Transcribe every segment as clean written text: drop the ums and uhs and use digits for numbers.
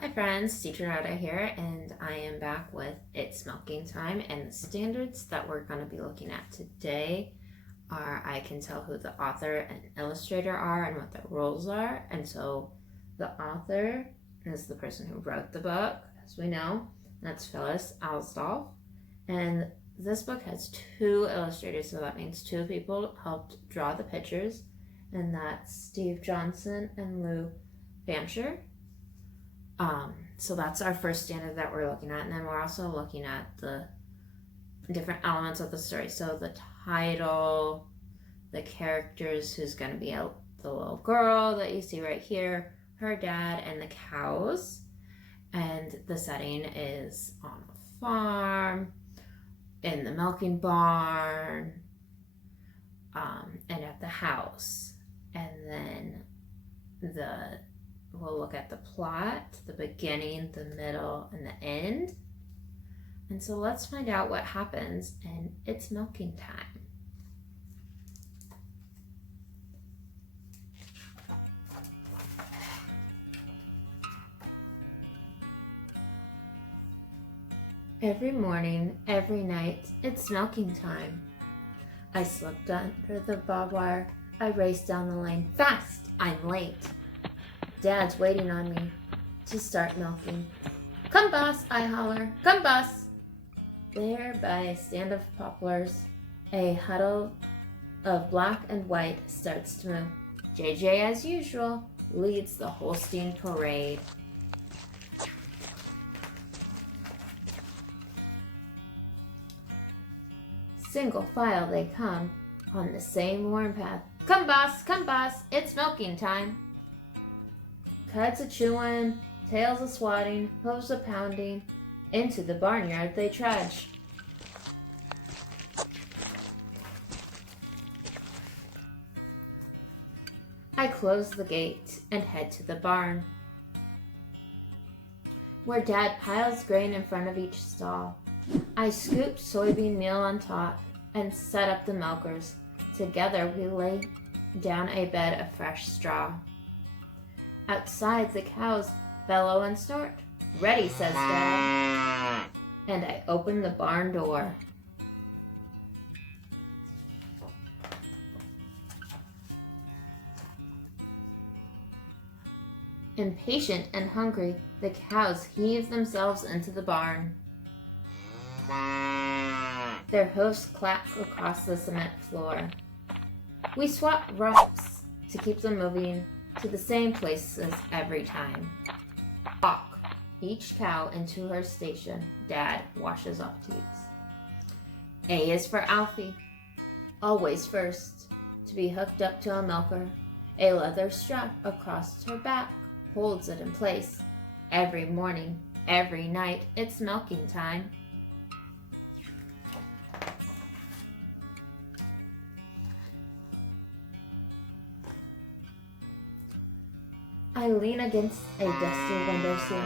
Hi friends, Teacher Rhoda here, and I am back with It's Milking Time, and the standards that we're going to be looking at today are I can tell who the author and illustrator are and what their roles are. And so the author is the person who wrote the book, as we know. That's Phyllis, Alsdurf. And this book has two illustrators, so that means two people helped draw the pictures, and that's Steve Johnson and Lou Fancher. So that's our first standard that we're looking at, and then we're also looking at the different elements of the story. So the title, the characters, who's going to be the little girl that you see right here, her dad, and the cows. And the setting is on a farm, in the milking barn, and at the house. And then we'll look at the plot, the beginning, the middle, and the end. And so let's find out what happens in It's Milking Time. Every morning, every night, it's milking time. I slipped under the barbed wire. I raced down the lane. Fast! I'm late. Dad's waiting on me to start milking. Come, boss, I holler. Come, boss. There by a stand of poplars, a huddle of black and white starts to move. JJ, as usual, leads the Holstein parade. Single file they come on the same worn path. Come, boss, it's milking time. Cuds a-chewing, tails a-swatting, hooves a-pounding, into the barnyard they trudge. I close the gate and head to the barn, where Dad piles grain in front of each stall. I scoop soybean meal on top and set up the milkers. Together we lay down a bed of fresh straw. Outside, the cows bellow and snort. Ready, says Dad. And I open the barn door. Impatient and hungry, the cows heave themselves into the barn. Their hoofs clack across the cement floor. We swap ropes to keep them moving to the same places every time. Walk each cow into her station. Dad washes off teats. A is for Alfie, always first, to be hooked up to a milker. A leather strap across her back holds it in place. Every morning, every night, it's milking time. I lean against a dusty windowsill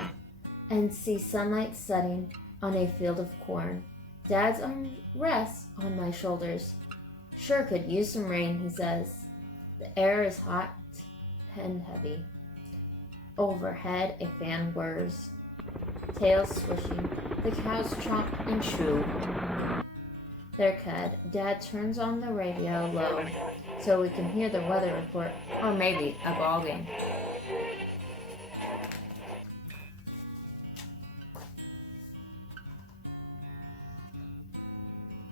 and see sunlight setting on a field of corn. Dad's arm rests on my shoulders. Sure could use some rain, he says. The air is hot and heavy. Overhead, a fan whirs, tails swishing. The cows chomp and chew their cud. Dad turns on the radio low so we can hear the weather report, or maybe a ball game.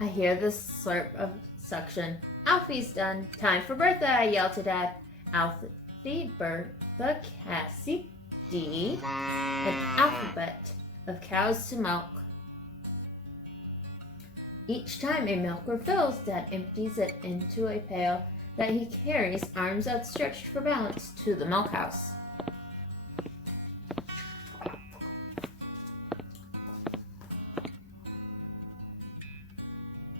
I hear the slurp of suction. Alfie's done. Time for Bertha, I yell to Dad. Alfie, Bertha, Cassie, Dee, an alphabet of cows to milk. Each time a milker fills, Dad empties it into a pail that he carries, arms outstretched for balance, to the milk house.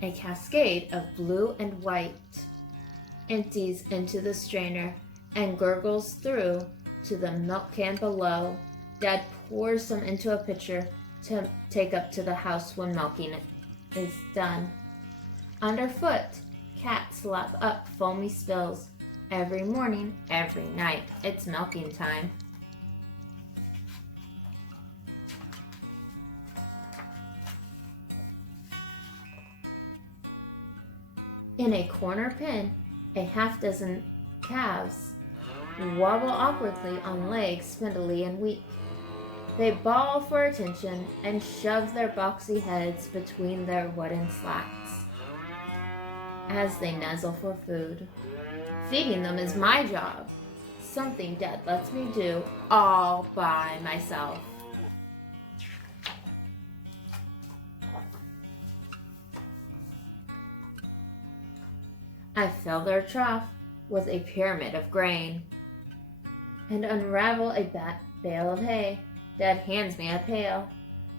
A cascade of blue and white empties into the strainer and gurgles through to the milk can below. Dad pours some into a pitcher to take up to the house when milking is done. Underfoot, cats lap up foamy spills. Every morning, every night, it's milking time. In a corner pen, a half dozen calves wobble awkwardly on legs spindly and weak. They bawl for attention and shove their boxy heads between their wooden slats as they nuzzle for food. Feeding them is my job, something Dad lets me do all by myself. I fill their trough with a pyramid of grain and unravel a bale of hay. Dad hands me a pail,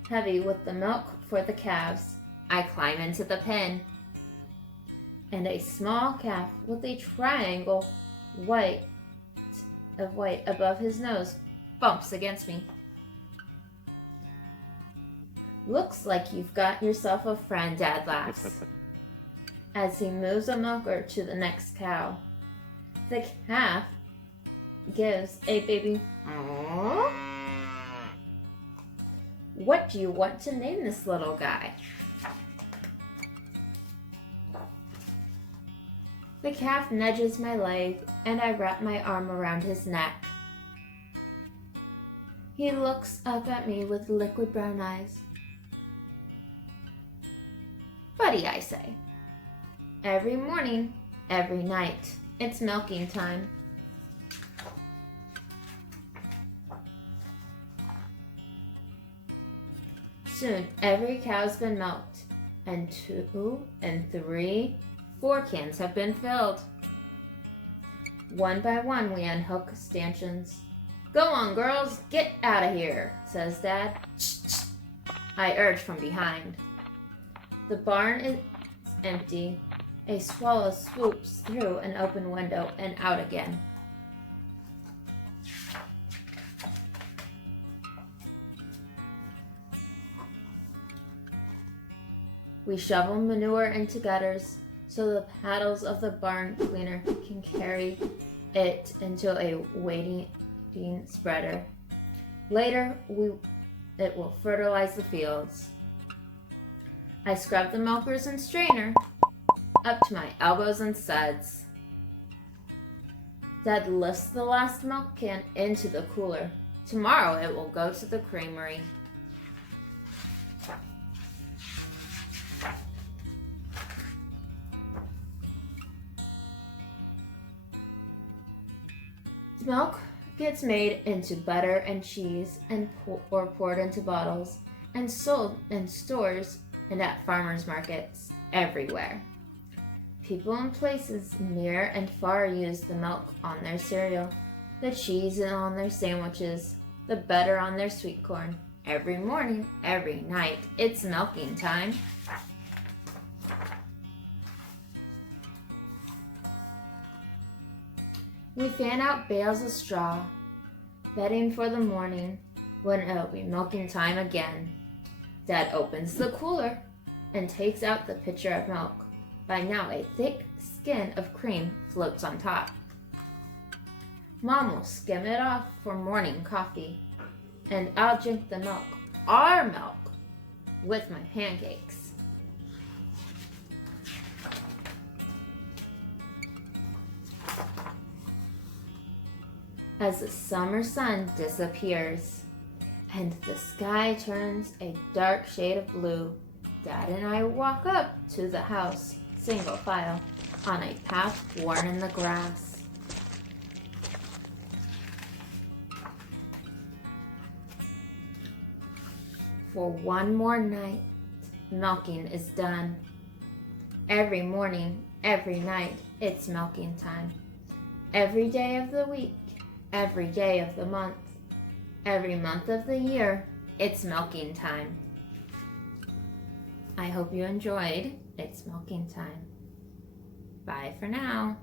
heavy with the milk for the calves. I climb into the pen, and a small calf with a triangle white above his nose bumps against me. Looks like you've got yourself a friend, Dad laughs, as he moves a milker to the next cow. The calf gives a baby, "Aww." What do you want to name this little guy? The calf nudges my leg, and I wrap my arm around his neck. He looks up at me with liquid brown eyes. Buddy, I say. Every morning, every night, it's milking time. Soon, every cow's been milked, and 2 and 3, 4 cans have been filled. One by one, we unhook stanchions. Go on, girls, get out of here, says Dad. I urge from behind. The barn is empty. A swallow swoops through an open window and out again. We shovel manure into gutters so the paddles of the barn cleaner can carry it into a waiting spreader. Later, it will fertilize the fields. I scrub the milkers and strainer up to my elbows and suds. Dad lifts the last milk can into the cooler. Tomorrow it will go to the creamery. The milk gets made into butter and cheese and or poured into bottles and sold in stores and at farmers markets everywhere. People in places near and far use the milk on their cereal, the cheese on their sandwiches, the butter on their sweet corn. Every morning, every night, it's milking time. We fan out bales of straw, bedding for the morning when it'll be milking time again. Dad opens the cooler and takes out the pitcher of milk. By now, a thick skin of cream floats on top. Mom will skim it off for morning coffee, and I'll drink the milk, our milk, with my pancakes. As the summer sun disappears and the sky turns a dark shade of blue, Dad and I walk up to the house, single file, on a path worn in the grass. For one more night, milking is done. Every morning, every night, it's milking time. Every day of the week, every day of the month, every month of the year, it's milking time. I hope you enjoyed It's Milking Time. Bye for now.